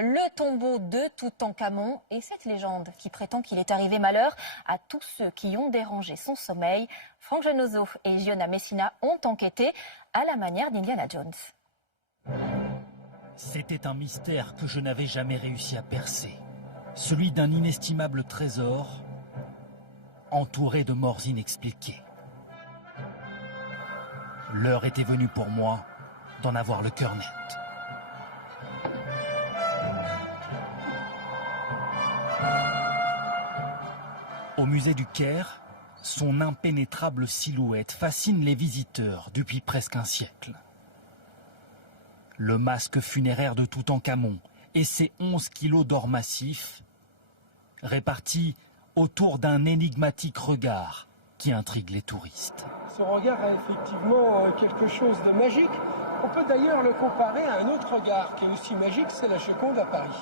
le tombeau de Toutankhamon et cette légende qui prétend qu'il est arrivé malheur à tous ceux qui ont dérangé son sommeil. Franck Genozo et Giona Messina ont enquêté à la manière d'Indiana Jones. C'était un mystère que je n'avais jamais réussi à percer. Celui d'un inestimable trésor entouré de morts inexpliquées. L'heure était venue pour moi d'en avoir le cœur net. Au musée du Caire, son impénétrable silhouette fascine les visiteurs depuis presque un siècle. Le masque funéraire de Toutankhamon et ses 11 kilos d'or massif, répartis autour d'un énigmatique regard qui intrigue les touristes. Ce regard a effectivement quelque chose de magique. On peut d'ailleurs le comparer à un autre regard qui est aussi magique, c'est la Joconde à Paris.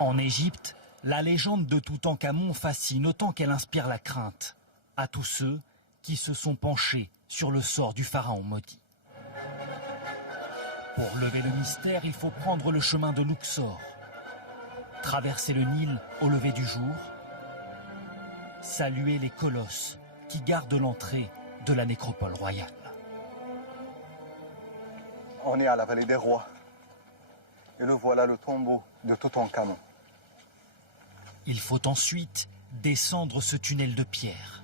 En Égypte, la légende de Toutankhamon fascine autant qu'elle inspire la crainte à tous ceux qui se sont penchés sur le sort du pharaon maudit. Pour lever le mystère, il faut prendre le chemin de Luxor, traverser le Nil au lever du jour, saluer les colosses qui gardent l'entrée de la nécropole royale. On est à la vallée des rois. Et le voilà, le tombeau de Toutankhamon. Il faut ensuite descendre ce tunnel de pierre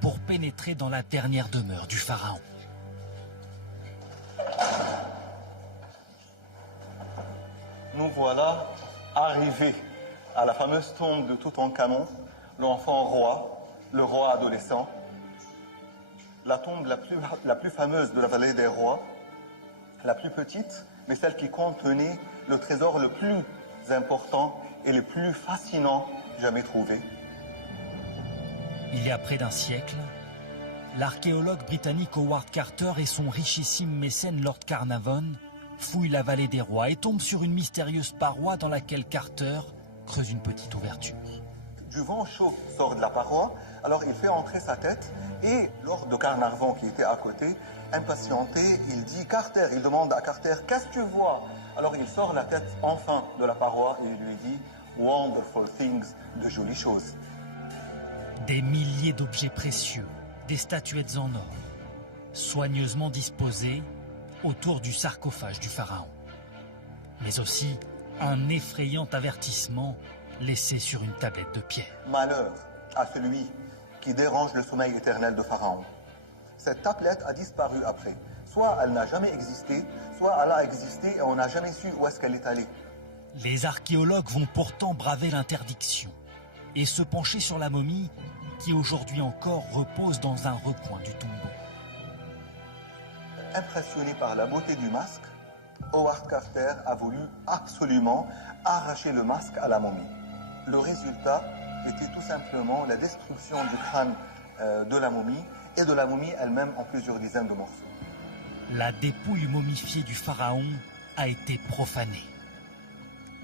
pour pénétrer dans la dernière demeure du pharaon. Nous voilà arrivés à la fameuse tombe de Toutankhamon, l'enfant roi, le roi adolescent. La tombe la plus fameuse de la vallée des rois, la plus petite, mais celle qui contenait le trésor le plus important et le plus fascinant jamais trouvé. Il y a près d'un siècle, l'archéologue britannique Howard Carter et son richissime mécène Lord Carnarvon fouillent la vallée des rois et tombent sur une mystérieuse paroi dans laquelle Carter creuse une petite ouverture. Du vent chaud sort de la paroi, alors il fait entrer sa tête et Lord de Carnarvon qui était à côté, impatienté, il dit Carter, il demande à Carter qu'est-ce que tu vois? Alors il sort la tête enfin de la paroi et il lui dit Wonderful things, de jolies choses. Des milliers d'objets précieux, des statuettes en or, soigneusement disposées autour du sarcophage du pharaon. Mais aussi un effrayant avertissement laissé sur une tablette de pierre. Malheur à celui qui dérange le sommeil éternel de Pharaon. Cette tablette a disparu après. Soit elle n'a jamais existé, soit elle a existé et on n'a jamais su où est-ce qu'elle est allée. Les archéologues vont pourtant braver l'interdiction et se pencher sur la momie qui aujourd'hui encore repose dans un recoin du tombeau. Impressionné par la beauté du masque, Howard Carter a voulu absolument arracher le masque à la momie. Le résultat était tout simplement la destruction du crâne de la momie et de la momie elle-même en plusieurs dizaines de morceaux. La dépouille momifiée du pharaon a été profanée.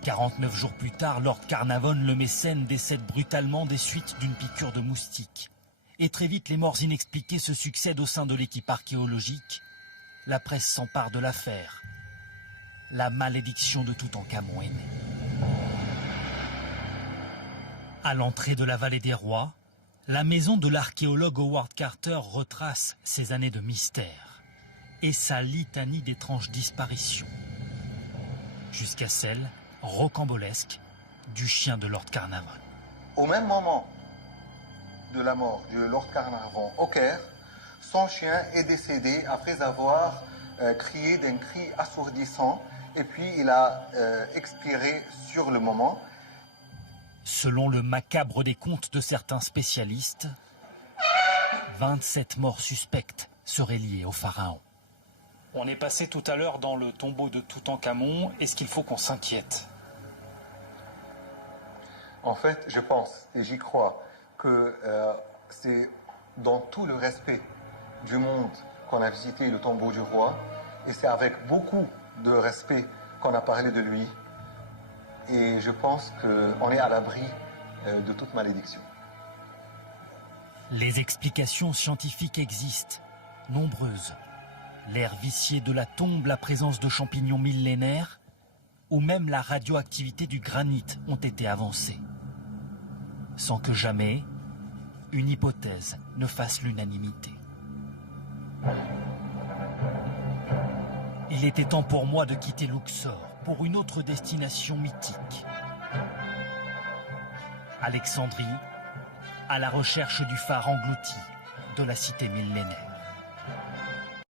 49 jours plus tard, Lord Carnarvon, le mécène, décède brutalement des suites d'une piqûre de moustique. Et très vite, les morts inexpliquées se succèdent au sein de l'équipe archéologique. La presse s'empare de l'affaire. La malédiction de Toutankhamon est née. À l'entrée de la vallée des rois, la maison de l'archéologue Howard Carter retrace ses années de mystère et sa litanie d'étranges disparitions, jusqu'à celle rocambolesque du chien de Lord Carnarvon. Au même moment de la mort de Lord Carnarvon au Caire, son chien est décédé après avoir crié d'un cri assourdissant et puis il a expiré sur le moment. Selon le macabre des contes de certains spécialistes, 27 morts suspectes seraient liées au pharaon. On est passé tout à l'heure dans le tombeau de Toutankhamon. Est-ce qu'il faut qu'on s'inquiète? En fait, je pense et j'y crois que c'est dans tout le respect du monde qu'on a visité le tombeau du roi et c'est avec beaucoup de respect qu'on a parlé de lui. Et je pense qu'on est à l'abri de toute malédiction. Les explications scientifiques existent, nombreuses. L'air vicié de la tombe, la présence de champignons millénaires, où même la radioactivité du granit ont été avancées, sans que jamais une hypothèse ne fasse l'unanimité. Il était temps pour moi de quitter Luxor pour une autre destination mythique. Alexandrie, à la recherche du phare englouti de la cité millénaire.